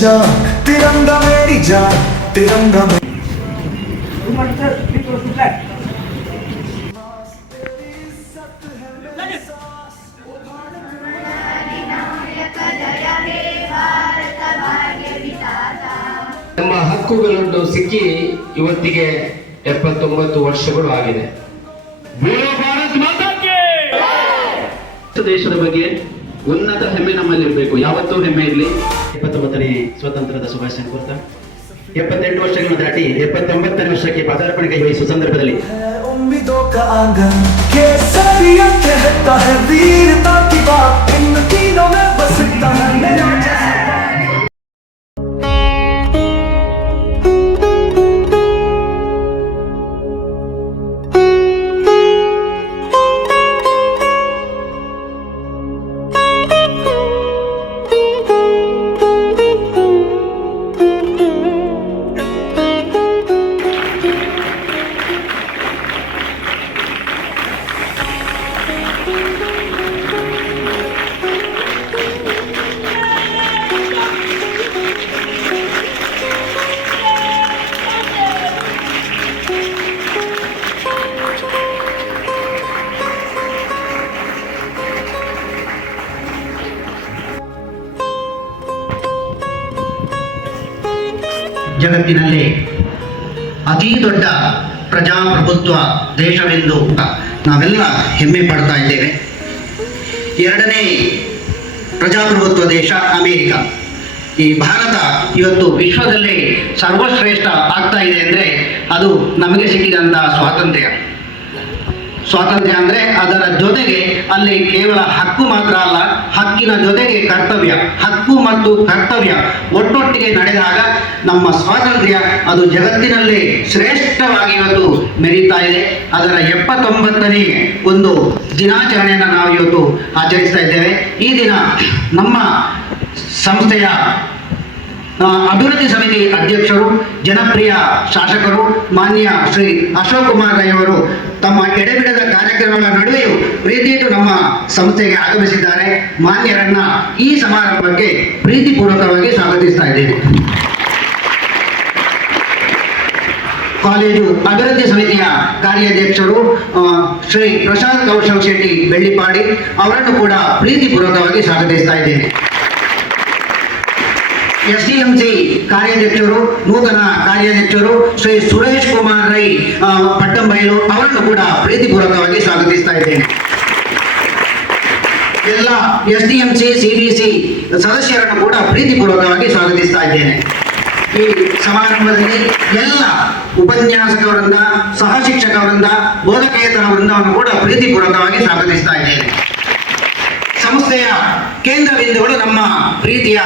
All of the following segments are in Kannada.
पहचान, तिरंगा मेरी जान, तिरंगा ನಮ್ಮ ಹಕ್ಕುಗಳನ್ನು ಸಿಕ್ಕಿ ಇವತ್ತಿಗೆ 79 ವರ್ಷಗಳು ಆಗಿದೆ. ದೇಶದ ಬಗ್ಗೆ ಉನ್ನತ ಹೆಮ್ಮೆ ನಮ್ಮಲ್ಲಿ ಇರಬೇಕು, ಯಾವತ್ತೂ ಹೆಮ್ಮೆ ಇರಲಿ. 79ನೇ ಸ್ವಾತಂತ್ರ್ಯದ ಶುಭಾಶಯ ಕೋರ್ತಾ 78 ವರ್ಷಗಳು ದಾಟಿ 79ನೇ ವರ್ಷಕ್ಕೆ ಪದಾರ್ಪಣೆ ಕೈವಹಿಸುವ ಸಂದರ್ಭದಲ್ಲಿ उम्मीदों का आंगन केसरिया कहता है वीरता की बात, इन तीनों में बसता है मेरा जज्बा। ಜಗತ್ತಿನಲ್ಲಿ ಅತಿ ದೊಡ್ಡ ಪ್ರಜಾಪ್ರಭುತ್ವ ದೇಶವೆಂದು ನಾವೆಲ್ಲ ಹೆಮ್ಮೆ ಪಡ್ತಾ ಇದ್ದೇವೆ. ಎರಡನೇ ಪ್ರಜಾಪ್ರಭುತ್ವ ದೇಶ ಅಮೇರಿಕ. ಈ ಭಾರತ ಇವತ್ತು ವಿಶ್ವದಲ್ಲೇ ಸರ್ವಶ್ರೇಷ್ಠ ಆಗ್ತಾ ಇದೆ ಅಂದರೆ ಅದು ನಮಗೆ ಸಿಕ್ಕಿದಂತಹ ಸ್ವಾತಂತ್ರ್ಯ ಅಂದರೆ ಅದರ ಜೊತೆಗೆ ಅಲ್ಲಿ ಕೇವಲ ಹಕ್ಕು ಮಾತ್ರ ಅಲ್ಲ, ಹಕ್ಕಿನ ಜೊತೆಗೆ ಕರ್ತವ್ಯ, ಹಕ್ಕು ಮತ್ತು ಕರ್ತವ್ಯ ಒಟ್ಟೊಟ್ಟಿಗೆ ನಡೆದಾಗ ನಮ್ಮ ಸ್ವಾತಂತ್ರ್ಯ ಅದು ಜಗತ್ತಿನಲ್ಲಿ ಶ್ರೇಷ್ಠವಾಗಿ ಇವತ್ತು ಮೆರೀತಾ ಇದೆ. ಅದರ 79ನೇ ಒಂದು ದಿನಾಚರಣೆಯನ್ನು ನಾವು ಇವತ್ತು ಆಚರಿಸ್ತಾ ಇದ್ದೇವೆ. ಈ ದಿನ ನಮ್ಮ ಸಂಸ್ಥೆಯ ಅಭಿವೃದ್ಧಿ ಸಮಿತಿ ಅಧ್ಯಕ್ಷರು, ಜನಪ್ರಿಯ ಶಾಸಕರು ಮಾನ್ಯ ಶ್ರೀ ಅಶೋಕ್ ಕುಮಾರ್ ರೈ ಅವರು ತಮ್ಮ ಎಡೆಬಿಡದ ಕಾರ್ಯಕ್ರಮಗಳ ನಡುವೆಯೂ ಪ್ರೀತಿಯಿಟ್ಟು ನಮ್ಮ ಸಂಸ್ಥೆಗೆ ಆಗಮಿಸಿದ್ದಾರೆ. ಮಾನ್ಯರನ್ನ ಈ ಸಮಾರಂಭಕ್ಕೆ ಪ್ರೀತಿಪೂರ್ವಕವಾಗಿ ಸ್ವಾಗತಿಸ್ತಾ ಇದ್ದೇನೆ. ಕಾಲೇಜು ಅಭಿವೃದ್ಧಿ ಸಮಿತಿಯ ಕಾರ್ಯಾಧ್ಯಕ್ಷರು ಶ್ರೀ ಪ್ರಶಾಂತ್ ಕೌಶಲ್ ಶೆಟ್ಟಿ ಬೆಳ್ಳಿಪಾಡಿ ಅವರನ್ನು ಕೂಡ ಪ್ರೀತಿಪೂರ್ವಕವಾಗಿ ಸ್ವಾಗತಿಸ್ತಾ ಇದ್ದೇನೆ. SDMC ಕಾರ್ಯಾಧ್ಯಕ್ಷರು, ನೂತನ ಕಾರ್ಯಾಧ್ಯಕ್ಷರು ಶ್ರೀ ಸುರೇಶ್ ಕುಮಾರ್ ರೈ ಪಟ್ಟಂಬೈಲು ಅವರನ್ನು ಕೂಡ ಪ್ರೀತಿಪೂರ್ವಕವಾಗಿ ಸ್ವಾಗತಿಸ್ತಾ ಇದ್ದೇನೆ. ಎಲ್ಲ SDMC CBC ಸದಸ್ಯರನ್ನು ಕೂಡ ಪ್ರೀತಿಪೂರ್ವಕವಾಗಿ ಸ್ವಾಗತಿಸ್ತಾ ಇದ್ದೇನೆ. ಈ ಸಮಾರಂಭದಲ್ಲಿ ಎಲ್ಲ ಉಪನ್ಯಾಸಕವರಿಂದ, ಸಹ ಶಿಕ್ಷಕವರಿಂದ, ಬೋಧಕೇತರ ವೃಂದವನ್ನು ಕೂಡ ಪ್ರೀತಿಪೂರ್ವಕವಾಗಿ ಸ್ವಾಗತಿಸ್ತಾ ಇದ್ದೇನೆ. ಸಂಸ್ಥೆಯ ಕೇಂದ್ರ ಬಿಂದುಗಳು ನಮ್ಮ ಪ್ರೀತಿಯ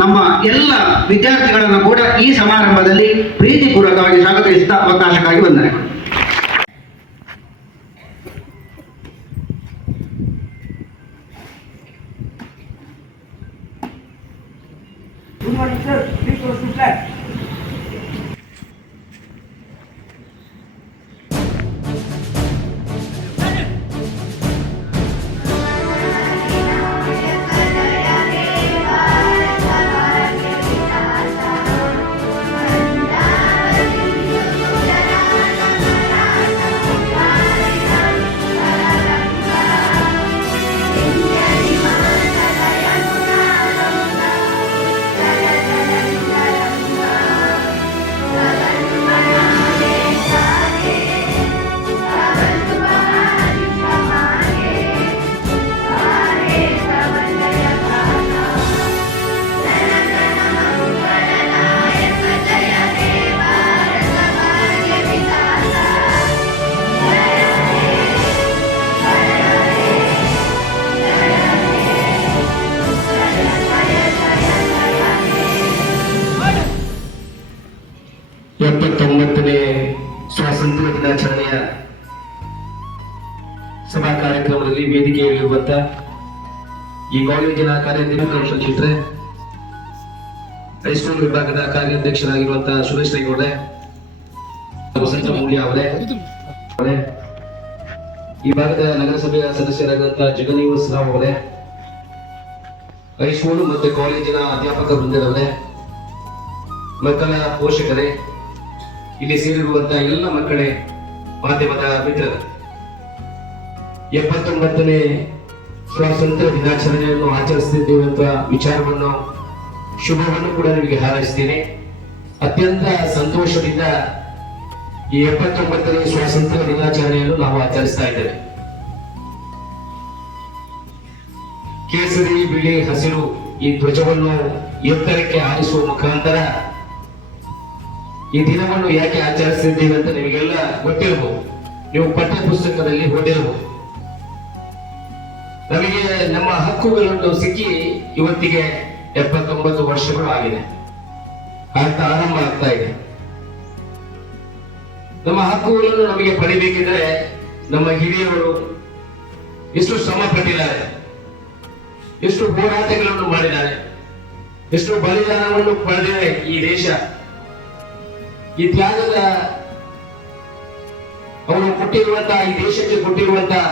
ನಮ್ಮ ಎಲ್ಲ ವಿದ್ಯಾರ್ಥಿಗಳನ್ನು ಕೂಡ ಈ ಸಮಾರಂಭದಲ್ಲಿ ಪ್ರೀತಿಪೂರ್ವಕವಾಗಿ ಸ್ವಾಗತಿಸಿದ ಅವಕಾಶಕ್ಕಾಗಿ ವಂದನೆಗಳು. Good morning, sir. Please go to class. ಸ್ವಾತಂತ್ರ್ಯ ದಿನಾಚರಣೆಯ ಸಭಾ ಕಾರ್ಯಕ್ರಮದಲ್ಲಿ ವೇದಿಕೆಯಲ್ಲಿರುವಂತ ಈ ಕಾಲೇಜಿನ ಕಾರ್ಯಾಧ್ಯಕ್ಷ ಕೌಶಲ್ ಚಿತ್ರೆ, ಹೈಸ್ಕೂಲ್ ವಿಭಾಗದ ಕಾರ್ಯಾಧ್ಯಕ್ಷರಾಗಿರುವಂತಹ ಸುರೇಶ್ ರೈಗೌಡೆ, ವಸಂತ ಮೂಲ್ಯ ಅವರೇ, ಈ ಭಾಗದ ನಗರಸಭೆಯ ಸದಸ್ಯರಾದಂತಹ ಜಗನೀವಾಸ್ ರಾವ್ ಅವರೇ, ಹೈಸ್ಕೂಲ್ ಮತ್ತು ಕಾಲೇಜಿನ ಅಧ್ಯಾಪಕ ವೃಂದದವರೇ, ಮಕ್ಕಳ ಪೋಷಕರೇ, ಇಲ್ಲಿ ಸೇರಿರುವಂತಹ ಎಲ್ಲ ಮಕ್ಕಳೇ, ಮಾಧ್ಯಮದ ಮಿತ್ರರೇ, 79ನೇ ಸ್ವಾತಂತ್ರ್ಯ ದಿನಾಚರಣೆಯನ್ನು ಆಚರಿಸುತ್ತಿದ್ದೇವೆ ಅಂತ ವಿಚಾರವನ್ನು, ಶುಭವನ್ನು ಕೂಡ ನಿಮಗೆ ಹಾರೈಸ್ತೇನೆ. ಅತ್ಯಂತ ಸಂತೋಷದಿಂದ ಈ 79ನೇ ಸ್ವಾತಂತ್ರ್ಯ ದಿನಾಚರಣೆಯನ್ನು ನಾವು ಆಚರಿಸ್ತಾ ಇದ್ದೇವೆ. ಕೇಸರಿ, ಬಿಳಿ, ಹಸಿರು ಈ ಧ್ವಜವನ್ನು ಎತ್ತರಕ್ಕೆ ಹಾರಿಸುವ ಮುಖಾಂತರ ಈ ದಿನವನ್ನು ಯಾಕೆ ಆಚರಿಸುತ್ತಿದ್ದೇವೆ ಅಂತ ನಿಮಗೆಲ್ಲ ಗೊತ್ತಿರಬಹುದು. ನೀವು ಪಠ್ಯ ಪುಸ್ತಕದಲ್ಲಿ ಓದಿರಬಹುದು. ನಮಗೆ ನಮ್ಮ ಹಕ್ಕುಗಳನ್ನು ಸಿಕ್ಕಿ ಇವತ್ತಿಗೆ 79 ವರ್ಷಗಳು ಆಗಿದೆ, ಆರಂಭ ಆಗ್ತಾ ಇದೆ. ನಮ್ಮ ಹಕ್ಕುಗಳನ್ನು ನಮಗೆ ಪಡಿಬೇಕಿದ್ರೆ ನಮ್ಮ ಹಿರಿಯರು ಎಷ್ಟು ಶ್ರಮ ಪಟ್ಟಿದ್ದಾರೆ, ಎಷ್ಟು ಹೋರಾಟಗಳನ್ನು ಮಾಡಿದ್ದಾರೆ, ಎಷ್ಟು ಬಲಿದಾನವನ್ನು ಪಡೆದಿದೆ ಈ ದೇಶ. ಈ ತ್ಯಾಗದ ಅವರು ಕೊಟ್ಟಿರುವಂತಹ, ಈ ದೇಶಕ್ಕೆ ಕೊಟ್ಟಿರುವಂತಹ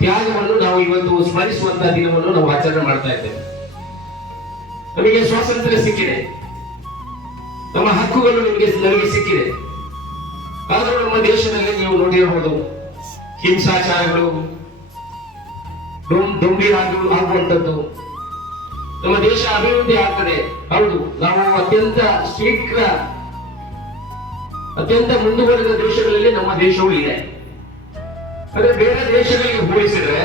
ತ್ಯಾಗವನ್ನು ನಾವು ಇವತ್ತು ಸ್ಮರಿಸುವಂತಹ ದಿನವನ್ನು ನಾವು ಆಚರಣೆ ಮಾಡ್ತಾ ಇದ್ದೇವೆ. ನಮಗೆ ಸ್ವಾತಂತ್ರ್ಯ ಸಿಕ್ಕಿದೆ, ನಮ್ಮ ಹಕ್ಕುಗಳು ನಮಗೆ ಸಿಕ್ಕಿದೆ. ಆದರೂ ನಮ್ಮ ದೇಶದಲ್ಲಿ ನೀವು ನೋಡಿರಬಹುದು, ಹಿಂಸಾಚಾರಗಳು, ಆಗುವಂಥದ್ದು. ನಮ್ಮ ದೇಶ ಅಭಿವೃದ್ಧಿ ಆಗ್ತದೆ, ಹೌದು. ನಾವು ಅತ್ಯಂತ ಮುಂದುವರೆದ ದೇಶಗಳಲ್ಲಿ ನಮ್ಮ ದೇಶವೂ ಇದೆ. ಆದರೆ ಬೇರೆ ದೇಶಗಳಿಗೆ ಹೋಲಿಸಿದ್ರೆ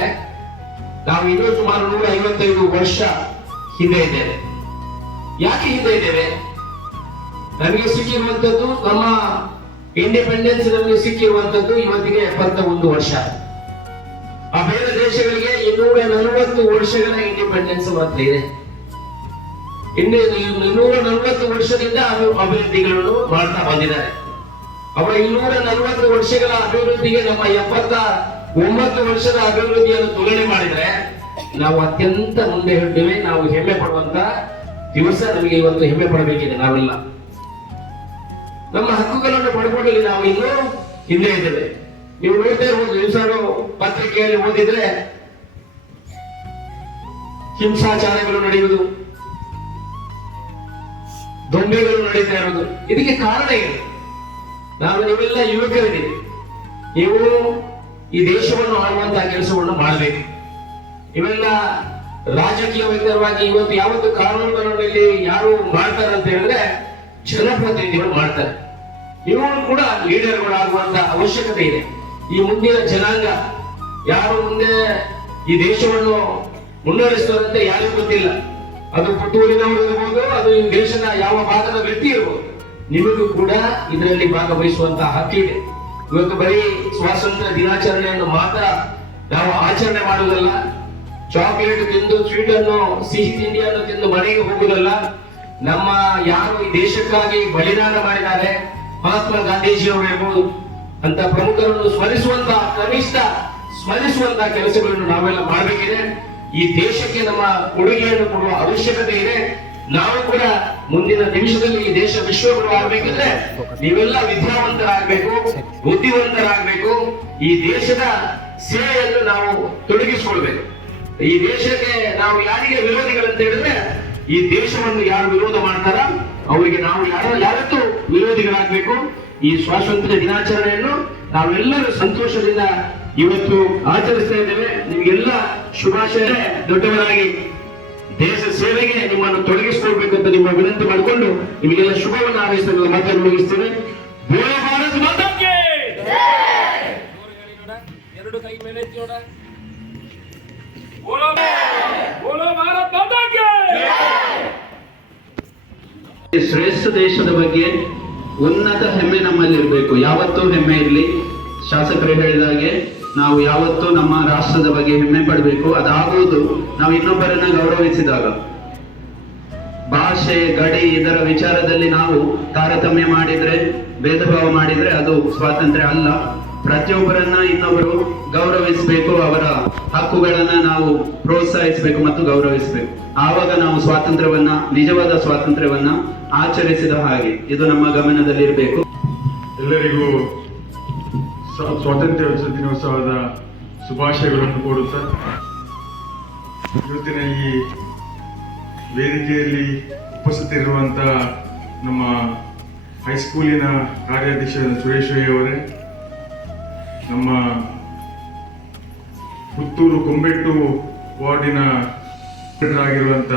ನಾವು ಇನ್ನೂ ಸುಮಾರು 155 ವರ್ಷ ಹಿಂದೆ ಇದ್ದೇವೆ. ಯಾಕೆ ಹಿಂದೆ ಇದ್ದೇವೆ? ನಮಗೆ ಸಿಕ್ಕಿರುವಂತದ್ದು, ನಮ್ಮ ಇಂಡಿಪೆಂಡೆನ್ಸ್ ನಮಗೆ ಸಿಕ್ಕಿರುವಂತದ್ದು ಇವತ್ತಿಗೆ 71 ವರ್ಷ. ಆ ಬೇರೆ ದೇಶಗಳಿಗೆ 240 ವರ್ಷಗಳ ಇಂಡಿಪೆಂಡೆನ್ಸ್ ಮಾತ್ರ ಇದೆ. 240 ವರ್ಷದಿಂದ ಅಭಿವೃದ್ಧಿಗಳನ್ನು ಮಾಡ್ತಾ ಬಂದಿದ್ದಾರೆ. ಅವರ 240 ವರ್ಷಗಳ ಅಭಿವೃದ್ಧಿಗೆ ನಮ್ಮ 79 ವರ್ಷದ ಅಭಿವೃದ್ಧಿಯನ್ನು ತುಲನೆ ಮಾಡಿದ್ರೆ ನಾವು ಅತ್ಯಂತ ಮುಂದೆ ಇದ್ದೇವೆ. ನಾವು ಹೆಮ್ಮೆ ಪಡುವಂತ ದಿವಸ ನಮಗೆ ಇವತ್ತು ಹೆಮ್ಮೆ ಪಡಬೇಕಿದೆ. ನಾವೆಲ್ಲ ನಮ್ಮ ಹಕ್ಕುಗಳನ್ನು ಪಡ್ಕೊಳ್ಳಿ ನಾವು ಇನ್ನೂ ಹಿಂದೆ ಇದ್ದೇವೆ. ನೀವು ನೋಡ್ತಾ ಇರ್ಬೋದು, ದಿವಸಾರು ಪತ್ರಿಕೆಯಲ್ಲಿ ಓದಿದ್ರೆ ಹಿಂಸಾಚಾರಗಳು ನಡೆಯುವುದು, ದೊಂಬೆಗಳು ನಡೀತಾ ಇರೋದು. ಇದಕ್ಕೆ ಕಾರಣ ಏನು? ನೀವೆಲ್ಲ ಯುವಕರಿದ್ದೀರಿ. ನೀವು ಈ ದೇಶವನ್ನು ಆಳುವಂತಹ ಕೆಲಸವನ್ನು ಮಾಡಬೇಕು. ಇವೆಲ್ಲ ರಾಜಕೀಯವಾಗಿ ಇವತ್ತು ಯಾವತ್ತು ಕಾನೂನುಗಳಲ್ಲಿ ಯಾರು ಮಾಡ್ತಾರೆ ಅಂತ ಹೇಳಿದ್ರೆ ಜನಪ್ರತಿನಿಧಿಗಳು ಮಾಡ್ತಾರೆ. ಇವರು ಕೂಡ ಲೀಡರ್ಗಳಾಗುವಂತ ಅವಶ್ಯಕತೆ ಇದೆ. ಈ ಮುಂದಿನ ಜನಾಂಗ ಯಾರು ಮುಂದೆ ಈ ದೇಶವನ್ನು ಮುನ್ನಡೆಸ್ತಾರಂತೆ ಯಾರಿಗೂ ಗೊತ್ತಿಲ್ಲ. ಅದು ಪುತ್ತೂರಿನವರು ಇರಬಹುದು, ಅದು ಈ ದೇಶದ ಯಾವ ಭಾಗದ ವ್ಯಕ್ತಿ ಇರಬಹುದು. ನಿಮಗೂ ಕೂಡ ಇದರಲ್ಲಿ ಭಾಗವಹಿಸುವಂತಹ ಹಕ್ಕಿದೆ. ಇವತ್ತು ಬರೀ ಸ್ವಾತಂತ್ರ್ಯ ದಿನಾಚರಣೆಯನ್ನು ಮಾತ್ರ ನಾವು ಆಚರಣೆ ಮಾಡುವುದಲ್ಲ, ಚಾಕ್ಲೇಟ್ ತಿಂದು, ಸ್ವೀಟ್ ಅನ್ನು, ಸಿಹಿ ತಿಂಡಿಯನ್ನು ತಿಂದು ಮನೆಗೆ ಹೋಗುವುದಲ್ಲ. ನಮ್ಮ ಯಾರು ಈ ದೇಶಕ್ಕಾಗಿ ಬಲಿದಾನ ಮಾಡಿದ್ದಾರೆ, ಮಹಾತ್ಮ ಗಾಂಧೀಜಿಯವರು ಇರಬಹುದು, ಅಂತ ಪ್ರಮುಖರನ್ನು ಸ್ಮರಿಸುವಂತಹ ಕೆಲಸಗಳನ್ನು ನಾವೆಲ್ಲ ಮಾಡಬೇಕಿದೆ. ಈ ದೇಶಕ್ಕೆ ನಮ್ಮ ಕೊಡುಗೆಯನ್ನು ಕೊಡುವ ಅವಶ್ಯಕತೆ ಇದೆ. ನಾವು ಕೂಡ ಮುಂದಿನ ನಿಮಿಷದಲ್ಲಿ ಈ ದೇಶ ವಿಶ್ವಗುರು ಆಗಬೇಕಿದ್ರೆ ನೀವೆಲ್ಲ ವಿದ್ಯಾವಂತರಾಗಬೇಕು, ಬುದ್ಧಿವಂತರಾಗಬೇಕು. ಈ ದೇಶದ ಸೇವೆಯನ್ನು ನಾವು ತೊಡಗಿಸಿಕೊಳ್ಬೇಕು. ಈ ದೇಶಕ್ಕೆ ನಾವು ಯಾರಿಗೆ ವಿರೋಧಿಗಳಂತ ಹೇಳಿದ್ರೆ, ಈ ದೇಶವನ್ನು ಯಾರು ವಿರೋಧ ಮಾಡ್ತಾರ ಅವರಿಗೆ ನಾವು ಯಾವತ್ತೂ ವಿರೋಧಿಗಳಾಗಬೇಕು. ಈ ಸ್ವಾತಂತ್ರ್ಯ ದಿನಾಚರಣೆಯನ್ನು ನಾವೆಲ್ಲರೂ ಸಂತೋಷದಿಂದ ಇವತ್ತು ಆಚರಿಸ್ತಾ ಇದ್ದೇವೆ. ನಿಮಗೆಲ್ಲ ಶುಭಾಶಯ. ದೊಡ್ಡವರಾಗಿ ದೇಶ ಸೇವೆಗೆ ನಿಮ್ಮನ್ನು ತೊಡಗಿಸಿಕೊಳ್ಬೇಕಂತ ನಿಮ್ಮ ವಿನಂತಿ ಮಾಡಿಕೊಂಡು ನಿಮಗೆಲ್ಲ ಶುಭವನ್ನು ಹಾರೈಸಲು ಮಾತನ್ನು ಮುಗಿಸ್ತೇನೆ. ಭಾರತ್ ಮಾತಾ ಕಿ ಜೈ. ಎರಡು ಕೈ ಮೇಲೆ ಎತ್ತಿ ನೋಡ. ಬೋಲೋ ಭಾರತ್ ಮಾತಾ ಕಿ ಜೈ. ಶ್ರೇಷ್ಠ ದೇಶದ ಬಗ್ಗೆ ಉನ್ನತ ಹೆಮ್ಮೆ ನಮ್ಮಲ್ಲಿ ಇರಬೇಕು. ಯಾವತ್ತೂ ಹೆಮ್ಮೆ ಇರಲಿ. ಶಾಸಕರು ಹೇಳಿದ ಹಾಗೆ ನಾವು ಯಾವತ್ತೂ ನಮ್ಮ ರಾಷ್ಟ್ರದ ಬಗ್ಗೆ ಹೆಮ್ಮೆ ಪಡಬೇಕು. ಅದಾಗುವುದು ನಾವು ಇನ್ನೊಬ್ಬರನ್ನ ಗೌರವಿಸಿದಾಗ. ಭಾಷೆ, ಗಡಿ ಇದರ ವಿಚಾರದಲ್ಲಿ ನಾವು ತಾರತಮ್ಯ ಮಾಡಿದ್ರೆ, ಭೇದ ಭಾವ ಮಾಡಿದ್ರೆ ಅದು ಸ್ವಾತಂತ್ರ್ಯ ಅಲ್ಲ. ಪ್ರತಿಯೊಬ್ಬರನ್ನ ಇನ್ನೊಬ್ಬರು ಗೌರವಿಸಬೇಕು, ಅವರ ಹಕ್ಕುಗಳನ್ನ ನಾವು ಪ್ರೋತ್ಸಾಹಿಸಬೇಕು ಮತ್ತು ಗೌರವಿಸಬೇಕು. ಆವಾಗ ನಾವು ಸ್ವಾತಂತ್ರ್ಯವನ್ನ, ನಿಜವಾದ ಸ್ವಾತಂತ್ರ್ಯವನ್ನ ಆಚರಿಸಿದ ಹಾಗೆ. ಇದು ನಮ್ಮ ಗಮನದಲ್ಲಿರಬೇಕು. ಎಲ್ಲರಿಗೂ ಸ್ವಾತಂತ್ರ್ಯ ದಿನೋತ್ಸವದ ಶುಭಾಶಯಗಳನ್ನು ಕೋರುತ್ತಾ, ಇವತ್ತಿನ ಈ ವೇದಿಕೆಯಲ್ಲಿ ಉಪಸ್ಥಿತರಿರುವಂತಹ ನಮ್ಮ ಹೈಸ್ಕೂಲಿನ ಕಾರ್ಯಾಧ್ಯಕ್ಷ ಸುರೇಶ್ ಅವರೇ, ನಮ್ಮ ಪುತ್ತೂರು ಕೊಂಬೆಟ್ಟು ವಾರ್ಡಿನ ಆಗಿರುವಂಥ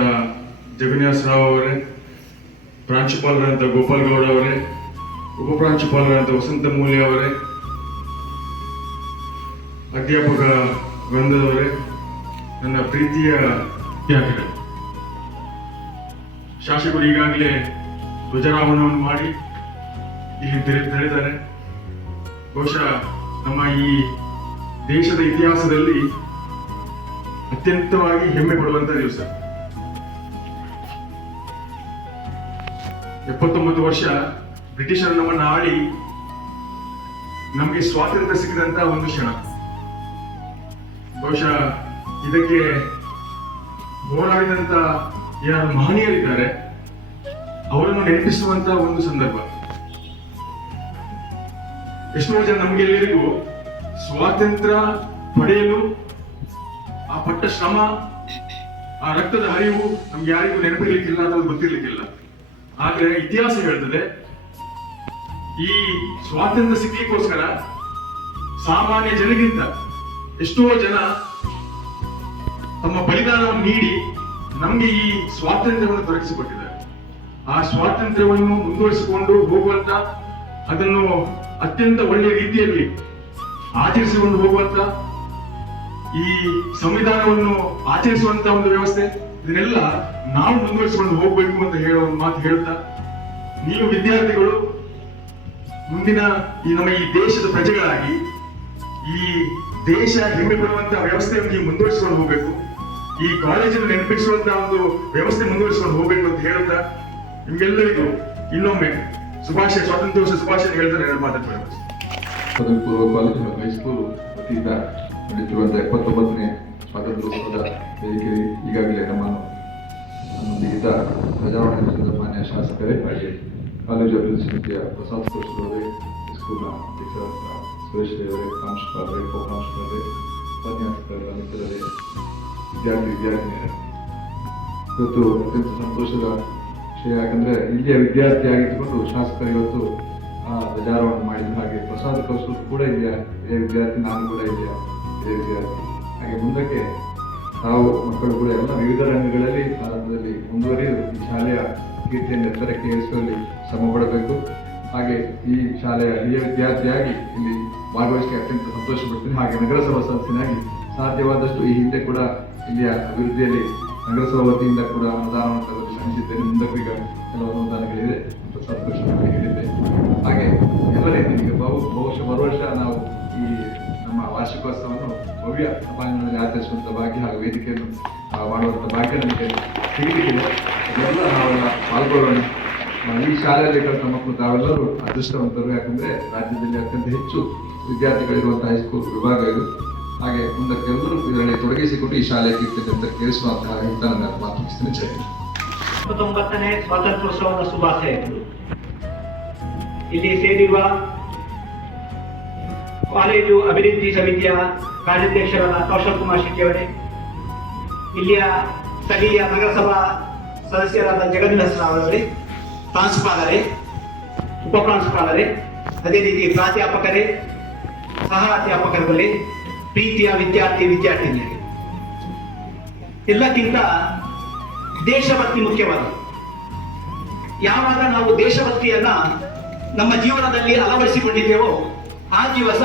ಜಗನ್ಯಾಸ್ ರಾವ್ ಅವರೇ, ಪ್ರಾಂಶುಪಾಲರಂತ ಗೋಪಾಲ್ ಗೌಡ ಅವರೇ, ಉಪಪ್ರಾಂಶುಪಾಲರಂತ ವಸಂತ ಮೂಲ್ಯ ಅವರೇ, ಅಧ್ಯಾಪಕ ವೃಂದದವರೇ, ನನ್ನ ಪ್ರೀತಿಯ ವಿದ್ಯಾರ್ಥಿಗಳು, ಶಾಸಕರು ಈಗಾಗಲೇ ಧ್ವಜಾರೋಹಣವನ್ನು ಮಾಡಿ ಇಲ್ಲಿ ತೆರೆದಿದ್ದಾರೆ. ಬಹುಶಃ ನಮ್ಮ ಈ ದೇಶದ ಇತಿಹಾಸದಲ್ಲಿ ಅತ್ಯಂತವಾಗಿ ಹೆಮ್ಮೆ ಪಡುವಂತ ದಿವಸ. 79 ವರ್ಷ ಬ್ರಿಟಿಷರು ನಮ್ಮನ್ನು ಆಳಿ ನಮಗೆ ಸ್ವಾತಂತ್ರ್ಯ ಸಿಕ್ಕಿದಂತ ಒಂದು ಕ್ಷಣ. ಬಹುಶಃ ಇದಕ್ಕೆ ಹೋರಾಡಿದಂತ ಯಾರು ಮಹನೀಯರಿದ್ದಾರೆ ಅವರನ್ನು ನೆನಪಿಸುವಂತ ಒಂದು ಸಂದರ್ಭ. ಎಷ್ಟೋ ಜನ ನಮಗೆಲ್ಲರಿಗೂ ಸ್ವಾತಂತ್ರ್ಯ ಪಡೆಯಲು ಆ ಪಟ್ಟ ಶ್ರಮ, ಆ ರಕ್ತದ ಹರಿವು ನಮ್ಗೆ ಯಾರಿಗೂ ನೆನಪಿರ್ಲಿಕ್ಕಿಲ್ಲ ಅಥವಾ ಗೊತ್ತಿರ್ಲಿಕ್ಕಿಲ್ಲ. ಆದ್ರೆ ಇತಿಹಾಸ ಹೇಳ್ತದೆ, ಈ ಸ್ವಾತಂತ್ರ್ಯ ಸಿಗ್ಲಿಕ್ಕೋಸ್ಕರ ಸಾಮಾನ್ಯ ಜನಗಿಂತ ಎಷ್ಟೋ ಜನ ತಮ್ಮ ಬಲಿದಾನವನ್ನು ನೀಡಿ ನಮ್ಗೆ ಈ ಸ್ವಾತಂತ್ರ್ಯವನ್ನು ದೊರಕಿಸಿಕೊಟ್ಟಿದ್ದಾರೆ. ಆ ಸ್ವಾತಂತ್ರ್ಯವನ್ನು ಮುಂದುವರಿಸಿಕೊಂಡು ಹೋಗುವಂತ, ಅದನ್ನು ಅತ್ಯಂತ ಒಳ್ಳೆಯ ರೀತಿಯಲ್ಲಿ ಆಚರಿಸಿಕೊಂಡು ಹೋಗುವಂತ, ಈ ಸಂವಿಧಾನವನ್ನು ಆಚರಿಸುವಂತ ಒಂದು ವ್ಯವಸ್ಥೆ, ಇದನ್ನೆಲ್ಲ ನಾವು ಮುಂದುವರಿಸಿಕೊಂಡು ಹೋಗ್ಬೇಕು ಅಂತ ಹೇಳೋ ಒಂದು ಮಾತು ಹೇಳ್ತಾ, ನೀವು ವಿದ್ಯಾರ್ಥಿಗಳು ಮುಂದಿನ ನಮ್ಮ ಈ ದೇಶದ ಪ್ರಜೆಗಳಾಗಿ ಈ ದೇಶ ಹೆಮ್ಮೆ ಪಡುವಂತಹ ವ್ಯವಸ್ಥೆಯನ್ನು ನೀವು ಮುಂದುವರಿಸಿಕೊಂಡು ಹೋಗ್ಬೇಕು, ಈ ಕಾಲೇಜನ್ನು ನೆನಪಿಸುವಂತಹ ಒಂದು ವ್ಯವಸ್ಥೆ ಮುಂದುವರಿಸಿಕೊಂಡು ಹೋಗ್ಬೇಕು ಅಂತ ಹೇಳ್ತಾ, ನಿಮ್ಗೆಲ್ಲರಿಗೂ ಇನ್ನೊಮ್ಮೆ ಶುಭಾಶಯ, ಸ್ವಾತಂತ್ರ್ಯ ದಿವಸ ಶುಭಾಶಯ ಹೇಳ್ತಾರೆ. ಎರಡು ಮಾತಾಡ್ತಾರೆ. ಪದವಿ ಪೂರ್ವ ಕಾಲೇಜು ಮತ್ತು ಹೈಸ್ಕೂಲು ವತಿಯಿಂದ ನಡೆಯುತ್ತಿರುವಂಥ 79ನೇ ಸ್ವಾತಂತ್ರ್ಯೋತ್ಸವದ ವೇದಿಕೆಯಲ್ಲಿ ಈಗಾಗಲೇ ನಮ್ಮೊಂದಿಗಿದ್ದ ಧ್ವಜಾರೋಹಣ ನಡೆಸಿದ ಮಾನ್ಯ ಶಾಸಕರೇ, ಹಾಗೆ ಕಾಲೇಜು ಅಭಿವೃದ್ಧಿ ಸಮಿತಿಯ ಪ್ರಸಾದ್ ಕೋರ್ಸ್ಗಳವರೇ, ಹೈಸ್ಕೂಲ್ನ ಅಧ್ಯಕ್ಷರಾದ ಸುರೇಶ್ ದೇವರೇ, ಪ್ರಾಂಶುಪಾಲರೇ, ಉಪಪ್ರಾಂಶುಪಾಲರೇ, ಉಪನ್ಯಾಸಕರ ಮಿತ್ರರೇ, ವಿದ್ಯಾರ್ಥಿನಿಯರೇ, ಇವತ್ತು ಅತ್ಯಂತ ಸಂತೋಷದ ವಿಷಯ. ಯಾಕಂದ್ರೆ ಇಲ್ಲಿಯ ವಿದ್ಯಾರ್ಥಿಯಾಗಿದ್ದುಕೊಂಡು ಶಾಸಕರು ಇವತ್ತು ಧ್ವಜಾರೋಹಣ ಮಾಡಿದ ಹಾಗೆ ಪ್ರಸಾದ್ ಕೌಶಲ್ ಕೂಡ ಇಲ್ಲಿಯ ಇದೇ ವಿದ್ಯಾರ್ಥಿ, ನಾನು ಕೂಡ ಇಲ್ಲಿಯ ಇದೇ ವಿದ್ಯಾರ್ಥಿ. ಹಾಗೆ ಮುಂದಕ್ಕೆ ತಾವು ಮಕ್ಕಳು ಕೂಡ ಎಲ್ಲ ವಿವಿಧ ರಂಗಗಳಲ್ಲಿ ಭಾರತದಲ್ಲಿ ಮುಂದುವರಿದು ಈ ಶಾಲೆಯ ಕೀರ್ತಿಯನ್ನು ಎತ್ತರಕ್ಕೆ ಏರಿಸುವಲ್ಲಿ ಶ್ರಮ ಪಡಬೇಕು. ಹಾಗೆ ಈ ಶಾಲೆಯ ಹಿರಿಯ ವಿದ್ಯಾರ್ಥಿಯಾಗಿ ಇಲ್ಲಿ ಭಾಗವಹಿಸಿ ಅತ್ಯಂತ ಸಂತೋಷ ಪಡ್ತೀನಿ. ಹಾಗೆ ನಗರಸಭಾ ಸದಸ್ಯನಾಗಿ ಸಾಧ್ಯವಾದಷ್ಟು ಈ ಹಿಂದೆ ಕೂಡ ಇಲ್ಲಿಯ ಅಭಿವೃದ್ಧಿಯಲ್ಲಿ ನಗರಸಭಾ ವತಿಯಿಂದ ಕೂಡ ಅನುದಾನವನ್ನು ತರಲು ಶ್ರಮಿಸಿದ್ದೇನೆ. ಮುಂದಕ್ಕೂ ಈಗ ಕೆಲವು ಅನುದಾನಗಳಿದೆ, ಪ್ರಸಾದ್ ಕೌಶಲ್ ಹೇಳಿದ್ದೆ. ಹಾಗೆ ಎಲ್ಲರೇ ಈಗ ಬಹುಶಃ ಬರುವ ವರ್ಷ ನಾವು ಈ ನಮ್ಮ ವಾರ್ಷಿಕೋತ್ಸವವನ್ನು ಭವ್ಯ ಸಭಾಂಗಣದಲ್ಲಿ ಆಚರಿಸುವಂಥ ಭಾಗ್ಯ ಹಾಗೂ ವೇದಿಕೆಯನ್ನು ಮಾಡುವಂಥ ಭಾಗ್ಯ ನಮಗೆ ಸಿಗಲಿಕ್ಕಿದೆ. ಅದೆಲ್ಲ ನಾವೆಲ್ಲ ಪಾಲ್ಗೊಳ್ಳೋಣ. ಈ ಶಾಲೆಯಲ್ಲಿ ಕಲಿತ ಮಕ್ಕಳು ತಾವೆಲ್ಲರೂ ಅದೃಷ್ಟವಂತರು. ಯಾಕಂದ್ರೆ ರಾಜ್ಯದಲ್ಲಿ ಅತ್ಯಂತ ಹೆಚ್ಚು ವಿದ್ಯಾರ್ಥಿಗಳಿರುವಂಥ ಹೈಸ್ಕೂಲ್ ವಿಭಾಗ ಇದು. ಹಾಗೆ ಮುಂದಕ್ಕೆ ಎಲ್ಲರೂ ಇದರಲ್ಲಿ ತೊಡಗಿಸಿಕೊಂಡು ಈ ಶಾಲೆಯ ಕೀರ್ತಿಯನ್ನು ಕೇಳಿಸುವಂತಹ ಅಂತ ನನ್ನ ಮಾತು ಮುಗಿಸ್ತೇನೆ. ಜೈ ಹಿಂದ್. 79ನೇ ಸ್ವಾತಂತ್ರ್ಯೋತ್ಸವದ ಶುಭಾಶಯಗಳು. ಇಲ್ಲಿ ಸೇರಿರುವ ಕಾಲೇಜು ಅಭಿವೃದ್ಧಿ ಸಮಿತಿಯ ಕಾರ್ಯಾಧ್ಯಕ್ಷರಾದ ಕೌಶಲ್ ಕುಮಾರ್ ಶೆಟ್ಟಿ ಅವರೇ, ಇಲ್ಲಿಯ ಸ್ಥಳೀಯ ನಗರಸಭಾ ಸದಸ್ಯರಾದ ಜಗನ್ನಾಥ್ ರಾವ್ ಅವರೇ, ಪ್ರಾಂಶುಪಾಲರೇ, ಉಪಪ್ರಾಂಶುಪಾಲರೇ, ಅದೇ ರೀತಿ ಪ್ರಾಧ್ಯಾಪಕರೇ, ಸಹ ಅಧ್ಯಾಪಕರುಗಳೇ, ಪ್ರೀತಿಯ ವಿದ್ಯಾರ್ಥಿನಿಯರೇ, ಎಲ್ಲಕ್ಕಿಂತ ದೇಶಭಕ್ತಿ ಮುಖ್ಯವಾದ. ಯಾವಾಗ ನಾವು ದೇಶಭಕ್ತಿಯನ್ನ ನಮ್ಮ ಜೀವನದಲ್ಲಿ ಅಳವಡಿಸಿಕೊಂಡಿದ್ದೇವೋ ಆ ದಿವಸ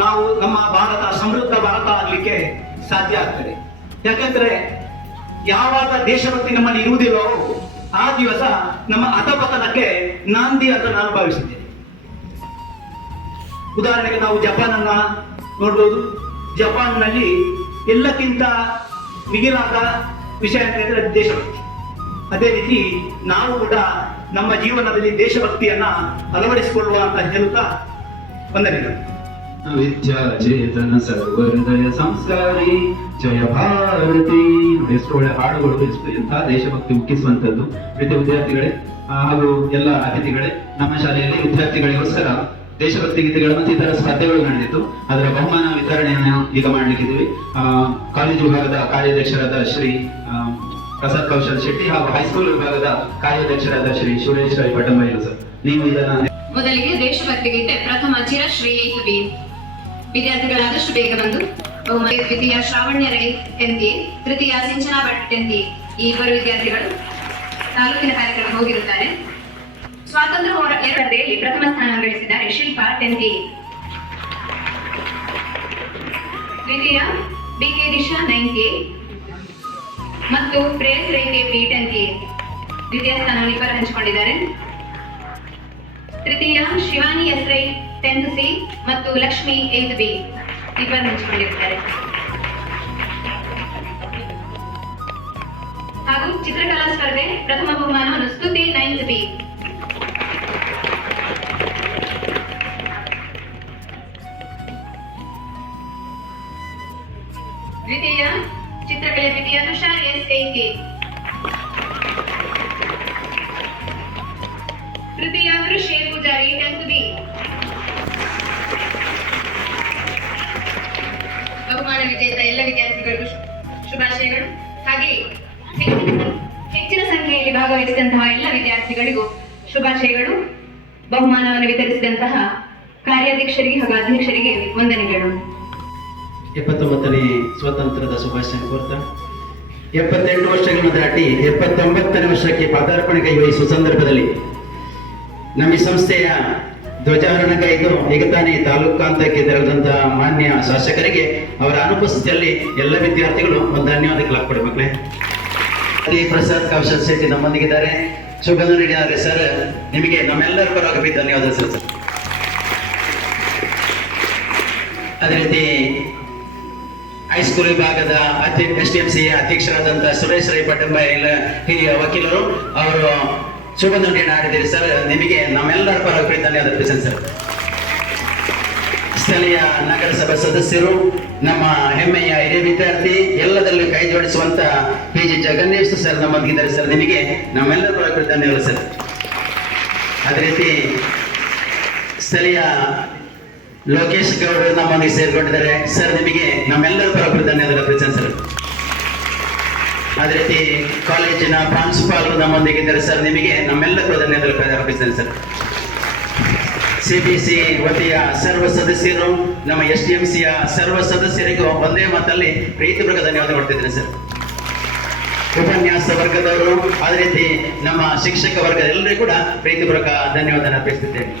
ನಾವು ನಮ್ಮ ಭಾರತ ಸಮೃದ್ಧ ಭಾರತ ಆಗಲಿಕ್ಕೆ ಸಾಧ್ಯ ಆಗ್ತದೆ. ಯಾಕಂದ್ರೆ ಯಾವಾಗ ದೇಶಭಕ್ತಿ ನಮ್ಮಲ್ಲಿ ಇರುವುದಿಲ್ಲವೋ ಆ ದಿವಸ ನಮ್ಮ ಅಧಪತನಕ್ಕೆ ನಾಂದಿ ಅಂತ ನಾನು ಭಾವಿಸಿದ್ದೇನೆ. ಉದಾಹರಣೆಗೆ ನಾವು ಜಪಾನ್ ಅನ್ನ ನೋಡ್ಬೋದು. ಜಪಾನ್ನಲ್ಲಿ ಎಲ್ಲಕ್ಕಿಂತ ಮಿಗಿಲಾದ ವಿಷಯ ಅಂತ ಹೇಳಿದ್ರೆ ದೇಶಭಕ್ತಿ. ಅದೇ ರೀತಿ ನಾವು ಕೂಡ ನಮ್ಮ ಜೀವನದಲ್ಲಿ ದೇಶಭಕ್ತಿಯನ್ನ ಅಳವಡಿಸಿಕೊಳ್ಳುವ ಅಂತ ಹೇಳುತ್ತಾ ವಂದನೆಗಳು. ವಿದ್ಯಾ ಚೇತನ ಸರ್ವಹೃದಯ ಸಂಸ್ಕಾರಿ ಜಯ ಭಾರತಿ. ಎಷ್ಟು ಒಳ್ಳೆ ಹಾಡುಗಳು, ಎಷ್ಟು ಎಂಥ ದೇಶಭಕ್ತಿ ಉಕ್ಕಿಸುವಂತದ್ದು. ಪ್ರೀತಿ ವಿದ್ಯಾರ್ಥಿಗಳೇ ಹಾಗೂ ಎಲ್ಲ ಅತಿಥಿಗಳೇ, ನಮ್ಮ ಶಾಲೆಯಲ್ಲಿ ವಿದ್ಯಾರ್ಥಿಗಳಿಗೋಸ್ಕರ ದೇಶಭಕ್ತಿ ಗೀತೆಗಳು ಮತ್ತು ಇತರ ಸ್ಪರ್ಧೆಗಳು ನಡೆದಿತ್ತು. ಅದರ ಬಹುಮಾನ ವಿತರಣೆಯನ್ನು ಈಗ ಮಾಡಲಿಕ್ಕಿದ್ದೀವಿ. ಕಾಲೇಜು ವಿಭಾಗದ ಕಾರ್ಯಾಧ್ಯಕ್ಷರಾದ ಶ್ರೀ ಪ್ರಸಾದ್ ಕೌಶಲ್ ಶೆಟ್ಟಿ ಹಾಗೂ ಹೈಸ್ಕೂಲ್ ವಿಭಾಗದ ಕಾರ್ಯಾಧ್ಯಕ್ಷರಾದ ಶ್ರೀ ಸುರೇಶ್ ರೈ ಪಟಂಬೈಲು ಸರ್. ನೀವು ಇದನ್ನ ಮೊದಲಿಗೆ ದೇಶಭಕ್ತಿ ಗೀತೆ ಪ್ರಥಮ ಚಿರಶ್ರೀ ಬಿ ವಿದ್ಯಾರ್ಥಿಗಳಾದಷ್ಟು ಬೇಗ ಬಂದು ಬಹುಮತಿ ದ್ವಿತೀಯ ಶ್ರಾವಣ್ಯ ರೈ ಟೆಂತಿ, ತೃತೀಯ ಸಿಂಚನಾ ಭಟ್ ಟೆಂತಿ ಈ ಇಬ್ಬರು ವಿದ್ಯಾರ್ಥಿಗಳು ತಾಲೂಕಿನ ಕಾರ್ಯಕ್ರಮ ಹೋಗಿರುತ್ತಾರೆ. ಸ್ವಾತಂತ್ರ್ಯ ಹೋರಾಟದಲ್ಲಿ ಪ್ರಥಮ ಸ್ಥಾನ ಗಳಿಸಿದ್ದಾರೆ ಶಿಲ್ಪಾ ಟೆಂತಿ, ದ್ವಿತೀಯ ಡಿಕೆ ದಿಶಾ 90 ಮತ್ತು ಪ್ರೇಯಸ್ ರೈ ಕೆಪಿ ಟೆಂತಿ ದ್ವಿತೀಯ ಸ್ಥಾನವನ್ನು ಇಬ್ಬರು ಹಂಚಿಕೊಂಡಿದ್ದಾರೆ. ತೃತೀಯ Shivani S Rai 10th C ಮತ್ತು ಲಕ್ಷ್ಮಿ 8th ಬಿ ಇಬ್ಬರು ಹಂಚಿಕೊಂಡಿದ್ದಾರೆ. ಹಾಗೂ ಚಿತ್ರಕಲಾ ಸ್ಪರ್ಧೆ ಪ್ರಥಮ ಬಹುಮಾನವನ್ನು ಸ್ತುತಿ 9th ಬಿ, ದ್ವಿತೀಯ ಚಿತ್ರಕಲೆ ದ್ವಿತೀಯ ತುಷಾರ್ ಎಸ್ 8th ಎ, ತೃತೀಯ ಕೃಷಿ ಪೂಜಾರಿ 10th ಬಿ. ಬಹುಮಾನ ವಿಜೇತ ಎಲ್ಲ ವಿದ್ಯಾರ್ಥಿಗಳಿಗೂ ಶುಭಾಶಯಗಳು. ಹಾಗೆ ಹೆಚ್ಚಿನ ಸಂಖ್ಯೆಯಲ್ಲಿ ಭಾಗವಹಿಸಿದಂತಹ ಎಲ್ಲ ವಿದ್ಯಾರ್ಥಿಗಳಿಗೂ ಶುಭಾಶಯಗಳು. ಬಹುಮಾನವನ್ನು ವಿತರಿಸಿದಂತಹ ಕಾರ್ಯಾಧ್ಯಕ್ಷರಿಗೆ ಹಾಗೂ ಅಧ್ಯಕ್ಷರಿಗೆ ವಂದನೆಗಳು. 79ನೇ ಸ್ವಾತಂತ್ರ್ಯದ ಶುಭಾಶಯ ಕೋರ್ತಾ 78 ವರ್ಷಗಳನ್ನು ದಾಟಿ 79ನೇ ವರ್ಷಕ್ಕೆ ಪಾದಾರ್ಪಣೆ ಕೈವಹಿಸುವ ಸಂದರ್ಭದಲ್ಲಿ ನಮ್ಮ ಈ ಸಂಸ್ಥೆಯ ಧ್ವಜಾರೋಹಣಕ್ಕಾಗಿ ಈಗ ತಾನೇ ತಾಲೂಕಾಂತಕ್ಕೆ ತೆರಳಿದಂತಹ ಮಾನ್ಯ ಶಾಸಕರಿಗೆ ಅವರ ಅನುಪಸ್ಥಿತಿಯಲ್ಲಿ ಎಲ್ಲ ವಿದ್ಯಾರ್ಥಿಗಳು ಒಂದು ಧನ್ಯವಾದಕ್ಕೆ ಕೊಡ್ಬೇಕೇ. ಪ್ರಸಾದ್ ಕೌಶಲ್ ಶೆಟ್ಟಿ ನಮ್ಮೊಂದಿಗಿದ್ದಾರೆ, ಶುಭ ನೀಡಿದ್ದಾರೆ ಸರ್. ನಿಮಗೆ ನಮ್ಮೆಲ್ಲರ ಪರವಾಗಿ ಧನ್ಯವಾದ ಸರ್. ಅದೇ ರೀತಿ ಹೈಸ್ಕೂಲ್ ವಿಭಾಗದ STMC ಅಧ್ಯಕ್ಷರಾದಂತಹ ಸುರೇಶ್ ರೈ ಪಟಂಬೈಲ್ ಹಿರಿಯ ವಕೀಲರು, ಅವರು ಶುಭ ನುಡಿಯನ್ನು ಆಡಿದ್ದೀರಿ ಸರ್. ನಿಮಗೆ ನಮ್ಮೆಲ್ಲರ ಪರವಾಗಿ ಧನ್ಯವಾದ ತಿಳಿಸಿ ಸರ್. ಸ್ಥಳೀಯ ನಗರಸಭಾ ಸದಸ್ಯರು, ನಮ್ಮ ಹೆಮ್ಮೆಯ ಹಿರಿಯ ವಿದ್ಯಾರ್ಥಿ, ಎಲ್ಲದಲ್ಲೂ ಕೈ ಜೋಡಿಸುವಂತ PG ಜಗನ್ನೇಶ್ ಸರ್ ನಮ್ಮೊಂದಿಗಿದ್ದಾರೆ ಸರ್. ನಿಮಗೆ ನಮ್ಮೆಲ್ಲರ ಪರವಾಗಿ ಧನ್ಯವಾದ ಸರ್. ಅದೇ ರೀತಿ ಸ್ಥಳೀಯ ಲೋಕೇಶ್ ಗೌಡರು ನಮ್ಮೊಂದಿಗೆ ಸೇರ್ಕೊಂಡಿದ್ದಾರೆ ಸರ್. ನಿಮಗೆ ನಮ್ಮೆಲ್ಲರ ಪರವಾಗಿ ಧನ್ಯವಾದ ತಿಳಿಸಿ ಸರ್. ಅದೇ ರೀತಿ ಕಾಲೇಜಿನ ಪ್ರಾಂಶುಪಾಲರು ನಮ್ಮೊಂದಿಗಿದ್ದಾರೆ ಸರ್. ನಿಮಗೆ ನಮ್ಮೆಲ್ಲರೂ ಧನ್ಯವಾದ ಅರ್ಪಿಸ್ತೇನೆ ಸರ್. CBC ವತಿಯ ಸರ್ವ ಸದಸ್ಯರು, ನಮ್ಮ STMCಯ ಸರ್ವ ಸದಸ್ಯರಿಗೂ ಒಂದೇ ಮಾತಲ್ಲಿ ಪ್ರೀತಿಪೂರ್ವಕ ಧನ್ಯವಾದ ಕೊಡ್ತಿದ್ದೇನೆ ಸರ್. ಉಪನ್ಯಾಸ ವರ್ಗದವರು, ಅದೇ ರೀತಿ ನಮ್ಮ ಶಿಕ್ಷಕ ವರ್ಗದ ಎಲ್ಲರಿಗೂ ಕೂಡ ಪ್ರೀತಿಪೂರ್ವಕ ಧನ್ಯವಾದ ಅರ್ಪಿಸುತ್ತಿದ್ದೇನೆ.